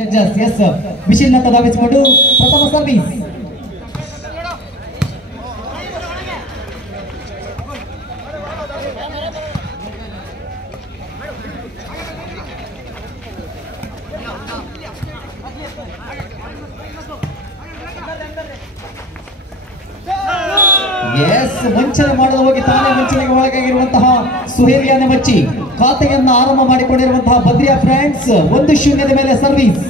S machine ಅಂತ ಧಾವಿಸಿಕೊಂಡು ಪ್ರಥಮ service. ವಂಚನೆ ಮಾಡಲು ಹೋಗಿ ತಾನೇ ವಂಚನೆಗೆ ಒಳಗಾಗಿರುವಂತಹ ಸುಹೇಲಿಯಾನೆ ಮಚ್ಚಿ ಖಾತೆಯನ್ನು ಆರಂಭ ಮಾಡಿಕೊಂಡಿರುವಂತಹ ಬದ್ರಿಯಾ ಫ್ರೆಂಡ್ಸ್ 1-0 ಮೇಲೆ ಸರ್ವಿಸ್.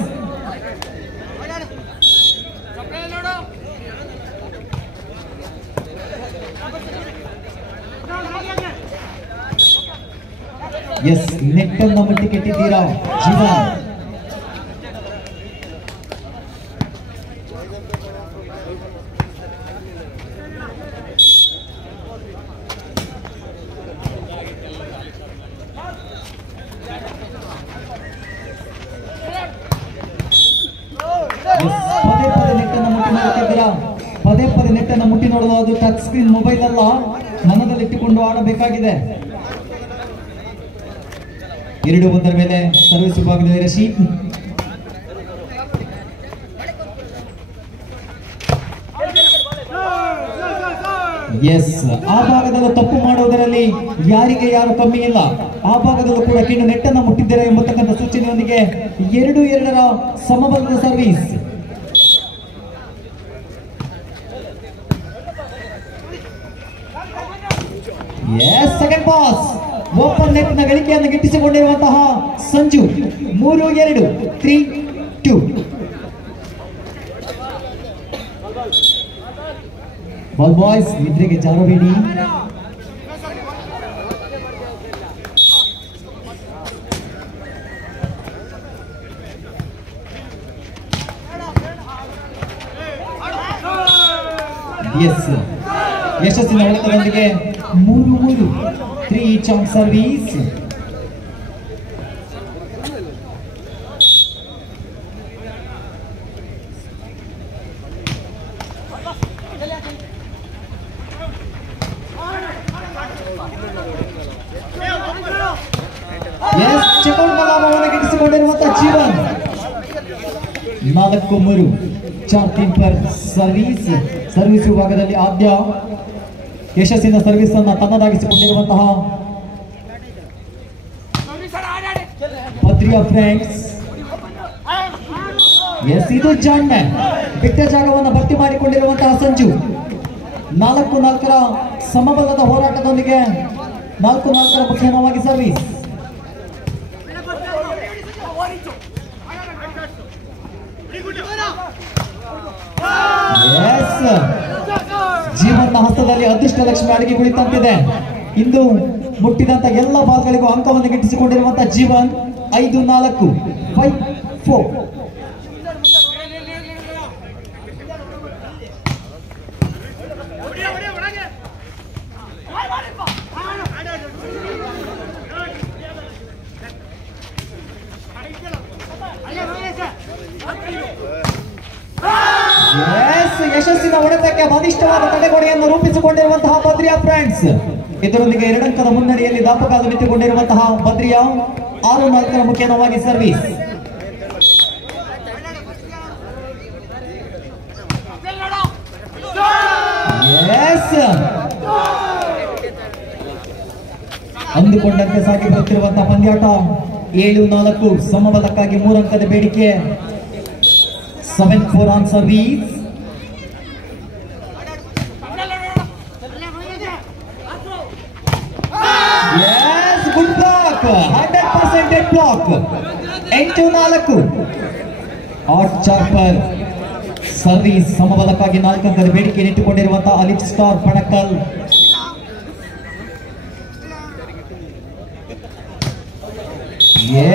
ಎಸ್ ನೆಟ್ ಅನ್ನು ಮುಟ್ಟಿಗೆಟ್ಟಿದ್ದೀರಾ ಜೀವನ್. ಪದೇ ಪದೇ ನೆಟ್ ಅನ್ನು ಮುಟ್ಟಿ ನೋಡಲು ಅದು ಟಚ್ ಸ್ಕ್ರೀನ್ ಮೊಬೈಲ್ ಅಲ್ಲ, ಮನದಲ್ಲಿಟ್ಟುಕೊಂಡು ಆಡಬೇಕಾಗಿದೆ. 2-1 ಮೇಲೆ ಸರ್ವಿಸ್ ವಿಭಾಗದಲ್ಲಿ ರಶೀದ್. ಎಸ್ ಆ ಭಾಗದಲ್ಲೂ ತಪ್ಪು ಮಾಡುವುದರಲ್ಲಿ ಯಾರಿಗೆ ಯಾರು ಕಮ್ಮಿ ಇಲ್ಲ. ಆ ಭಾಗದಲ್ಲೂ ಕೂಡ ಕಿಂಡು ನೆಟ್ ಅನ್ನು ಮುಟ್ಟಿದ್ದಾರೆ ಎಂಬತಕ್ಕಂಥ ಸೂಚನೆಯೊಂದಿಗೆ 2-2 ಸಮಬಲದ service. Second pass open net ನ ಗಳಿಕೆಯನ್ನು ಗಿಟ್ಟಿಸಿಕೊಂಡಿರುವಂತಹ ಸಂಜು. 3-2 3-2. ಬಾಲ್ ಬಾಯ್ಸ್ ನಿದ್ರೆಗೆ ಜಾರಬೇಡಿ. ಎಸ್ ಯಶಸ್ಸಿನ ಹೊಡೆತದೊಂದಿಗೆ 3-3 3 ಚಾಂಪ್ ಸರ್ವಿಸ್. ಚೆಕ್ಔಟ್ ಲಾಭವನ್ನು ಗಿಟ್ಟಿಸಿಕೊಂಡಿರುವಂತಹ ಜೀವನ್. 4-3 4 per service. ಸರ್ವಿಸ್ ವಿಭಾಗದಲ್ಲಿ ಆದ್ಯ ಯಶಸ್ಸಿನ ಸರ್ವಿಸ್ ಅನ್ನು ತನ್ನದಾಗಿಸಿಕೊಂಡಿರುವಂತಹ ಬದ್ರಿಯಾ ಫ್ರೆಂಡ್ಸ್. ಎಸ್ ಇದು ಜಾನ್ ಮ್ಯಾನ್ ಬಿಟ್ಟ ಜಾಗವನ್ನು ಭರ್ತಿ ಮಾಡಿಕೊಂಡಿರುವಂತಹ ಸಂಜು. 4-4 ಸಮಬಲದ ಹೋರಾಟದೊಂದಿಗೆ 4-4 ಮುಖ್ಯವಾಗಿ ಸರ್ವಿಸ್. ಜೀವನ ಹಸ್ತದಲ್ಲಿ ಅದೃಷ್ಟ ಲಕ್ಷ್ಮಿ ಅಡಿಗೆ ಕುಳಿತಂತಿದೆ. ಇಂದು ಮುಟ್ಟಿದಂತ ಎಲ್ಲ ಬಾಲ್ಗಳಿಗೂ ಅಂಕವನ್ನು ಗಿಟ್ಟಿಸಿಕೊಂಡಿರುವಂತಹ ಜೀವನ್. 5-4 5-4. ಯಶಸ್ಸಿನ ಹೊಡೆತಕ್ಕೆ ಬಲಿಷ್ಠವಾದ ತಡೆಗೋಡೆಯನ್ನು ರೂಪಿಸಿಕೊಂಡಿರುವಂತಹ ಬದ್ರಿಯಾ ಫ್ರೆಂಡ್ಸ್. ಇದರೊಂದಿಗೆ 2 ಅಂಕದ ಮುನ್ನಡೆಯಲ್ಲಿ ದಾಪುಗಾಲು ಬಿಟ್ಟುಕೊಂಡಿರುವಂತಹ ಬದ್ರಿಯಾ. 6-4 ಮುಖ್ಯವಾಗಿ ಸರ್ವಿಸ್. ಅಂದುಕೊಂಡಂತೆ ಸಾಗಿ ಬರುತ್ತಿರುವಂತಹ ಪಂದ್ಯಾಟ. 7-4 ಸಮಬಲಕ್ಕಾಗಿ 3 ಅಂಕದ ಬೇಡಿಕೆ. 7-4 on service. Good block. 100% dead block. 8-4 at ಚಾರ್ಪರ್ ಸರ್ವಿಸ್. ಸಮಬಲಕ್ಕಾಗಿ 4 ಅಂಕದ ಬೇಡಿಕೆ ಇಟ್ಟುಕೊಂಡಿರುವಂತಹ ಅಲಿಫ್ ಸ್ಟಾರ್ ಪಣಕಲ್.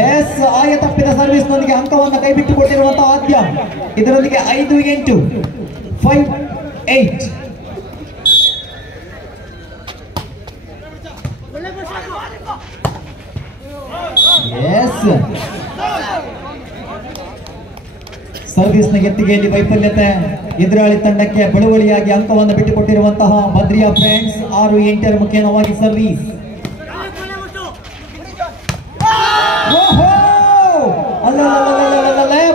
ಎಸ್ ಆಯ ತಪ್ಪಿದ ಸರ್ವಿಸ್ ನೊಂದಿಗೆ ಅಂಕವನ್ನು ಕೈಬಿಟ್ಟುಕೊಂಡಿರುವಂತಹ ಆದ್ಯ. ಇದರೊಂದಿಗೆ 5-8 5-8. ಎಸ್ ಸರ್ವಿಸ್ ನ ಎತ್ತಿಗೆಯಲ್ಲಿ ವೈಫಲ್ಯತೆ ಎದುರಾಳಿ ತಂಡಕ್ಕೆ ಬಳುವಳಿಯಾಗಿ ಅಂಕವನ್ನು ಬಿಟ್ಟುಕೊಟ್ಟಿರುವಂತಹ ಬದ್ರಿಯಾ ಫ್ರೆಂಡ್ಸ್. 6-8 ಮುಖ್ಯವಾಗಿ ಸರ್ವಿಸ್.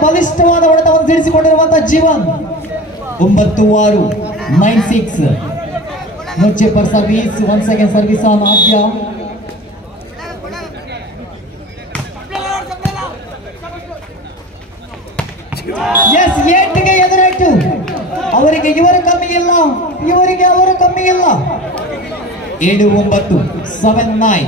ಬಲಿಷ್ಠ ಬಲಿಷ್ಠವಾದ ಹೊಡೆತವನ್ನು ಸಿಡಿಸಿಕೊಂಡಿರುವಂತಹ Jeevan 9-6 9-6 No chip for service. Once again service on Adya. Yes, yet ಗೆ ಎದುರಾಯ್ತು. ಅವರಿಗೆ ಇವರು ಕಮ್ಮಿ ಇಲ್ಲ, ಇವರಿಗೆ ಅವರು ಕಮ್ಮಿ ಇಲ್ಲ. 7-9 7-9.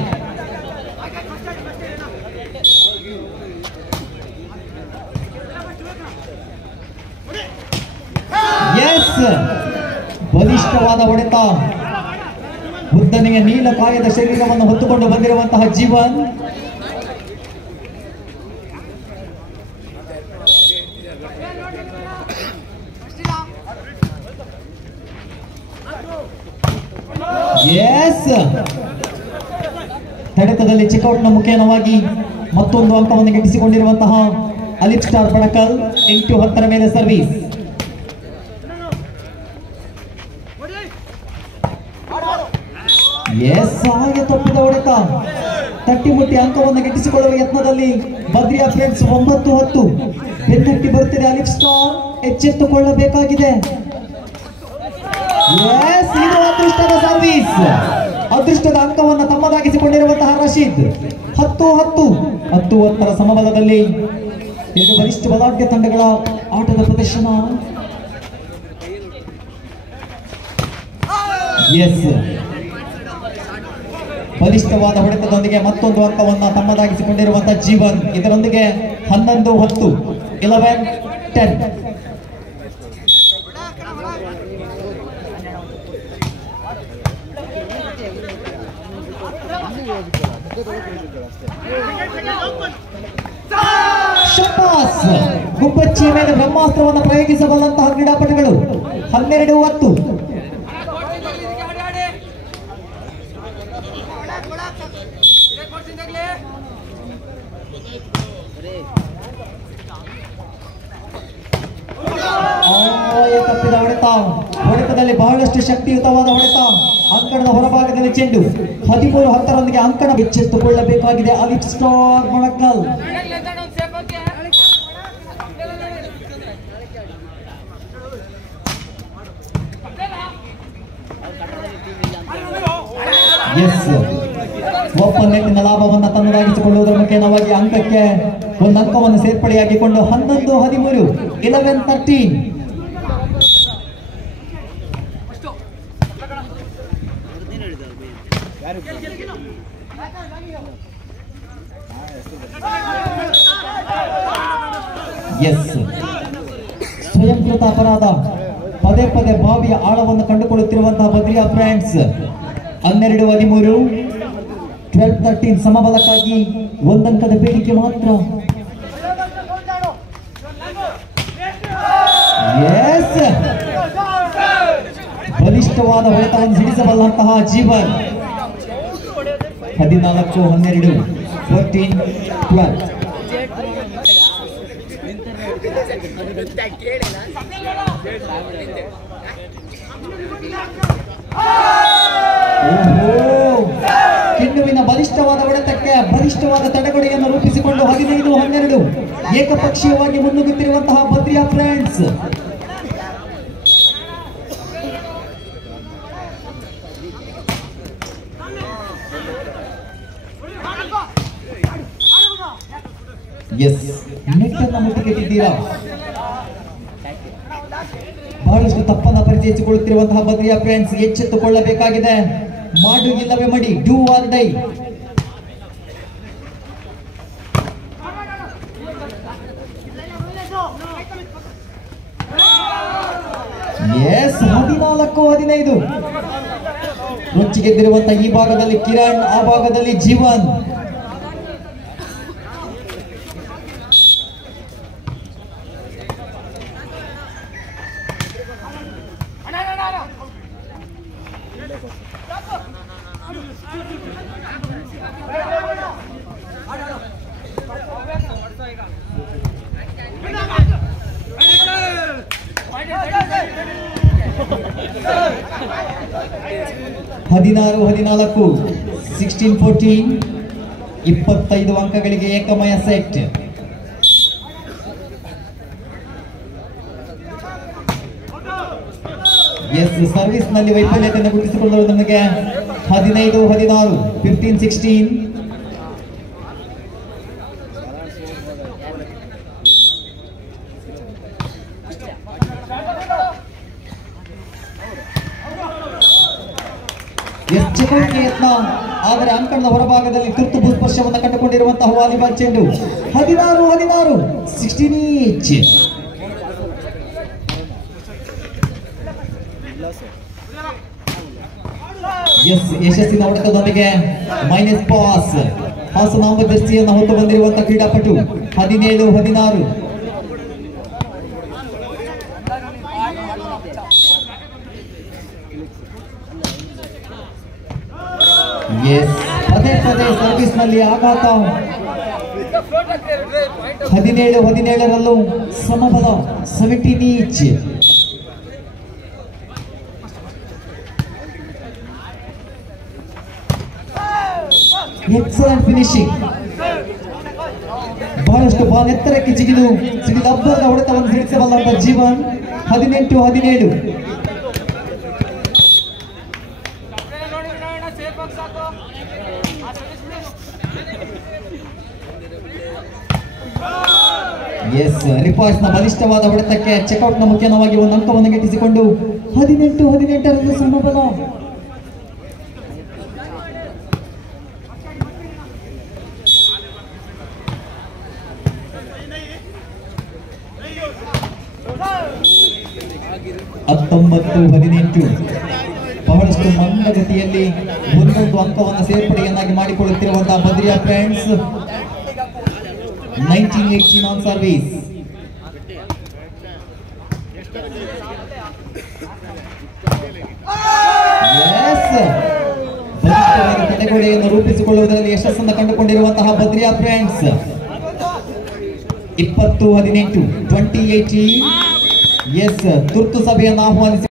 Yes, ಬಲಿಷ್ಠವಾದ ಹೊಡೆತ. ಬುದ್ಧನಿಗೆ ನೀಲ ಕಾಯದ ಶರೀರವನ್ನು ಹೊತ್ತುಕೊಂಡು ಬಂದಿರುವಂತಹ ಜೀವನ್ ಎಸ್ ತಡೆತದಲ್ಲಿ ಚೆಕ್ಔಟ್ನ ಮುಖೇನವಾಗಿ ಮತ್ತೊಂದು ಅಂಕವನ್ನು ಗಿಟ್ಟಿಸಿಕೊಂಡಿರುವಂತಹ ಅಲಿಫ್ ಸ್ಟಾರ್ ಪಡಕಲ್ 8-10 ಮೇಲೆ ಸರ್ವಿಸ್. ಎಸ್ ಹಾಗೆ ತಪ್ಪಿದ ಹೊಡೆತ ತಟ್ಟಿಮುಟ್ಟಿ ಅಂಕವನ್ನು ಗಿಟ್ಟಿಸಿಕೊಳ್ಳುವ ಯತ್ನದಲ್ಲಿ ಬದ್ರಿಯಾ ಫ್ರೆಂಡ್ಸ್ 9-10 ಬೆನ್ನಟ್ಟಿ ಬರುತ್ತಿದೆ. ಅಲಿಫ್ ಸ್ಟಾರ್ ಎಚ್ಚೆತ್ತುಕೊಳ್ಳಬೇಕಾಗಿದೆ. ಎಸ್ ಇದು ಅದೃಷ್ಟದ ಸರ್ವಿಸ್. ಅದೃಷ್ಟದ ಅಂಕವನ್ನು ತಮ್ಮದಾಗಿಸಿಕೊಂಡಿರುವಂತಹ ರಶೀದ್ 10-10 ಸಮಬಲದಲ್ಲಿ ಎರಡು ಬಲಿಷ್ಠ ಬಲಾಢ್ಯ ತಂಡಗಳ ಆಟದ ಪ್ರದರ್ಶನ. ಎಸ್ ಬಲಿಷ್ಠವಾದ ಹೊಡೆತದೊಂದಿಗೆ ಮತ್ತೊಂದು ಅಂಕವನ್ನು ತಮ್ಮದಾಗಿಸಿಕೊಂಡಿರುವಂತಹ ಜೀವನ್. ಇದರೊಂದಿಗೆ 11-10 11-10. ಶಪಾಸ್ ಗುಬ್ಬಚ್ಚಿಯ ಮೇಲೆ ಬ್ರಹ್ಮಾಸ್ತ್ರವನ್ನು ಪ್ರಯೋಗಿಸಬಲ್ಲಂತಹ ಕ್ರೀಡಾಪಟುಗಳು. 12-10. ತಪ್ಪಿದ ಹೊಡೆತ. ಹೊಡೆತದಲ್ಲಿ ಬಹಳಷ್ಟು ಶಕ್ತಿಯುತವಾದ ಹೊಡೆತ. ಅಂಕಣದ ಹೊರಭಾಗದಲ್ಲಿ ಚೆಂಡು. 13-10 ಅಂಕಣ ಎಚ್ಚೆತ್ತುಕೊಳ್ಳಬೇಕಾಗಿದೆ ಅಲಿಫ್ ಸ್ಟಾರ್ ಮೊಳಕಲ್. ಎಸ್ ಓಪನ್ ನೆಟ್ಟಿನ ಲಾಭವನ್ನು ತನ್ನದಾಗಿಸಿಕೊಳ್ಳುವುದರ ಮುಖೇನವಾಗಿ ಅಂಕಕ್ಕೆ ಒಂದು ಅಂಕವನ್ನು ಸೇರ್ಪಡೆಯಾಗಿಕೊಂಡು 11-13 11-13. ಎಸ್ ಸ್ವಯಂಕೃತ ಅಪರಾಧ. ಪದೇ ಪದೇ ಬಾವಿಯ ಆಳವನ್ನು ಕಂಡುಕೊಳ್ಳುತ್ತಿರುವಂತಹ ಬದ್ರಿಯಾ ಫ್ರೆಂಡ್ಸ್ 12-13 12-13 ಸಮಬಲಕ್ಕಾಗಿ ಒಂದಂಕದ ಬೇಡಿಕೆ ಮಾತ್ರ. ಎಸ್ ಬಲಿಷ್ಠವಾದ ಹೊಡೆತವನ್ನು ಸಿಡಿಸಬಲ್ಲಂತಹ ಜೀವನ್ 14-12 14-12. ಕಿಣ್ಣುವಿನ ಬಲಿಷ್ಠವಾದ ಹೊಡೆತಕ್ಕೆ ಬಲಿಷ್ಠವಾದ ತಡೆಗೋಡೆಯನ್ನು ರೂಪಿಸಿಕೊಂಡು 15-12 ಏಕಪಕ್ಷೀಯವಾಗಿ ಮುನ್ನುಗ್ಗುತ್ತಿರುವಂತಹ ಬದ್ರಿಯಾ ಫ್ರೆಂಡ್ಸ್. ಎಸ್ ನೆಟ್ಟನ್ನು ಮುಟ್ಟಿಗೆಟ್ಟಿದ್ದೀರಾ. ಬಹಳಷ್ಟು ತಪ್ಪನ್ನ ಪರಿಚಯಿಸಿಕೊಳ್ಳುತ್ತಿರುವಂತಹ ಬದ್ರಿಯಾ ಫ್ರೆಂಡ್ಸ್ ಎಚ್ಚೆತ್ತುಕೊಳ್ಳಬೇಕಾಗಿದೆ. ಮಾಡು ಇಲ್ಲವೇ ಮಡಿ, ಡೂ ಆರ್ ಡೈ. ಎಸ್ 14-15 ರೊಚ್ಚಿಗೆದ್ದಿರುವಂತಹ ಈ ಭಾಗದಲ್ಲಿ ಕಿರಣ್, ಆ ಭಾಗದಲ್ಲಿ ಜೀವನ್. ಹದಿನಾರು 16-14 25 ಅಂಕಗಳಿಗೆ ಏಕಮಯ ಸೆಟ್. ಎಸ್ ಸರ್ವಿಸ್ ನಲ್ಲಿ ವೈಫಲ್ಯತೆಯನ್ನು ಗುರುತಿಸಿಕೊಳ್ಳುವುದಕ್ಕೆ 15-16 15-16. ಚಕೌಟ್ಗೆ ಯತ್ನ, ಆದರೆ ಅಂಕಣದ ಹೊರಭಾಗದಲ್ಲಿ ತುರ್ತು ಭೂಸ್ಪರ್ಶವನ್ನು ಕಂಡುಕೊಂಡಿರುವಂತಹ ವಾಲಿಬಾಲ್ ಚೆಂಡು. 16-16 16 ಈಚ್. ಎಸ್ ಯಶಸ್ಸಿನ ಹೊಡೆತದೊಂದಿಗೆ ಮೈನಸ್ ಪಾಸ್. ಹಾಸನಾಂಬ ಜರ್ಸಿಯನ್ನು ಹೊತ್ತು ಬಂದಿರುವಂತಹ ಕ್ರೀಡಾಪಟು. 17-16. ಎಸ್ ಪದೇ ಪದೇ ಸರ್ವಿಸ್ ನಲ್ಲಿ ಆಘಾತ. 17-17ರಲ್ಲೂ ಸಮಬಲ 17 ಈಚ್. Excellent finishing. ಬಹಳಷ್ಟು ಬಾಲ್ ಎತ್ತರಕ್ಕೆ ಸಿಡಿದು ಅಬ್ಬರದ ಹೊಡೆತವನ್ನು ಸಿಡಿಸಬಲ್ಲಂತ ಜೀವನ್. 18-17. ಎಸ್ ರಿಪಾಯ್ಸ್ ನ ಬಲಿಷ್ಠವಾದ ಹೊಡೆತಕ್ಕೆ ಚೆಕ್ಔಟ್ ನ ಮುಖ್ಯವಾಗಿ ಒಂದು ಅಂಕವನ್ನು ಗಿಟ್ಟಿಸಿಕೊಂಡು 18-18 ಸಮಬಲ. ಬಹಳಷ್ಟು ಮಂದಗತಿಯಲ್ಲಿ ಒಂದೊಂದು ಅಂಕವನ್ನು ಸೇರ್ಪಡೆಯನ್ನಾಗಿ ಮಾಡಿಕೊಳ್ಳುತ್ತಿರುವಂತಹ ಬದ್ರಿಯಾ ಫ್ರೆಂಡ್ಸ್. 19-18 on service. ತಡೆಗೋಡೆಯನ್ನು ರೂಪಿಸಿಕೊಳ್ಳುವುದರಲ್ಲಿ ಯಶಸ್ಸನ್ನು ಕಂಡುಕೊಂಡಿರುವಂತಹ ಬದ್ರಿಯಾ ಫ್ರೆಂಡ್ಸ್. 20-18 2018. ಎಸ್ ತುರ್ತು ಸಭೆಯನ್ನು ಆಹ್ವಾನಿಸಿ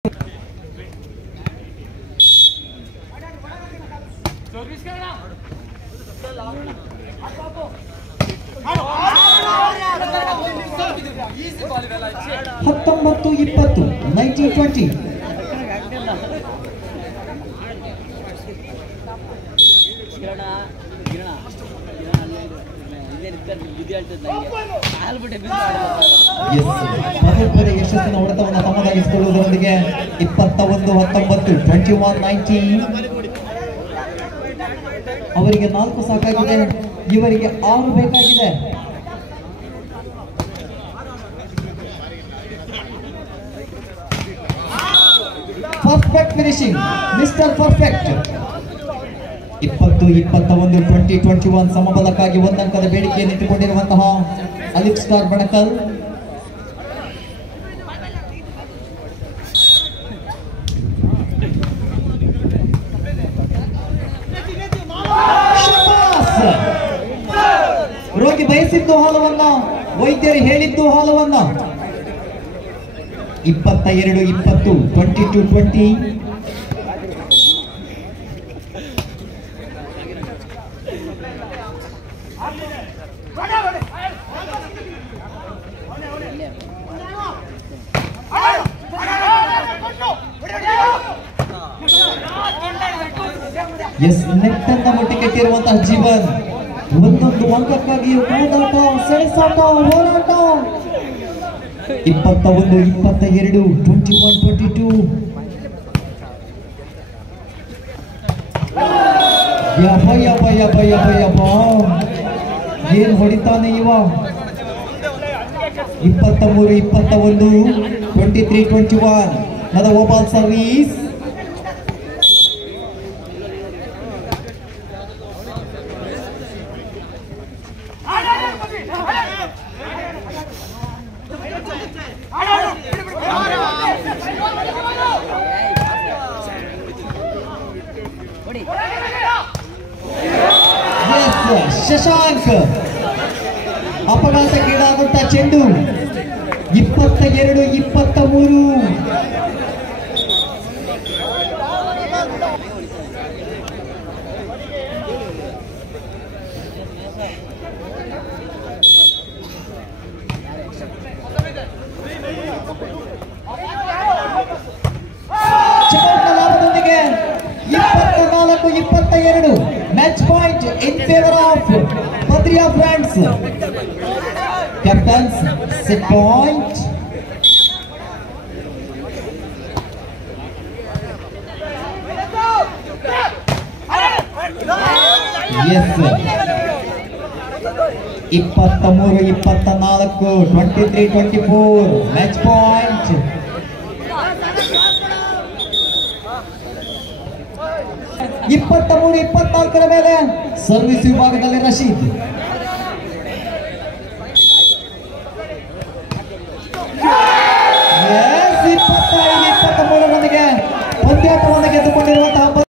ಹತ್ತೊಂಬತ್ತು 20 19-20. ಪದೇ ಯಶಸ್ಸಿನ ಹೊಡೆತವನ್ನು ತಮ್ಮದಾಗಿಸಿಕೊಳ್ಳುವುದರೊಂದಿಗೆ 21-19 21-19. ಅವರಿಗೆ 4 ಸಾಕಾಗಿದೆ, ಇವರಿಗೆ 6 ಬೇಕಾಗಿದೆ. Perfect finishing, mister perfect. 20-21 20-21 ಸಮಬಲಕ್ಕಾಗಿ ಒಂದಂಕದ ಬೇಡಿಕೆಯನ್ನು ಇಟ್ಟುಕೊಂಡಿರುವಂತಹ ಅಲಿಫ್ ಸ್ಟಾರ್ ಬಣಕಲ್. ರೋಗಿ ಬಯಸಿದ್ದು ಹಾಲವನ್ನ, ವೈದ್ಯರು ಹೇಳಿದ್ದು ಹಾಲವನ್ನ. 22-20 22-20. ಎಸ್ ನೆಟ್ಟನ್ನ ಮುಟ್ಟಿಗೆಟ್ಟಿರುವಂತಹ ಜೀವನ್. ಒಂದೊಂದು ಅಂಕಕ್ಕಾಗಿಯೂ ಕೂದಾಟ, ಸೆಣಸಾಟ, ಹೋರಾಟ. 21-22 21-22. ಏನ್ ಹೊಡಿತಾನೆ ಇವ. 23-21 23-21. another Wopal service. ಶಶಾಂಕ್ ಅಪಘಾತಕ್ಕೀಡಾಗುತ್ತ ಚೆಂಡು. 22-23. Match point in favour of Badriya friends. Captains set point. Yes 23-24 23-24 match point. ಇಪ್ಪತ್ತ 24 ಮೇಲೆ ಸರ್ವಿಸ್ ವಿಭಾಗದಲ್ಲಿ ರಶೀದ್.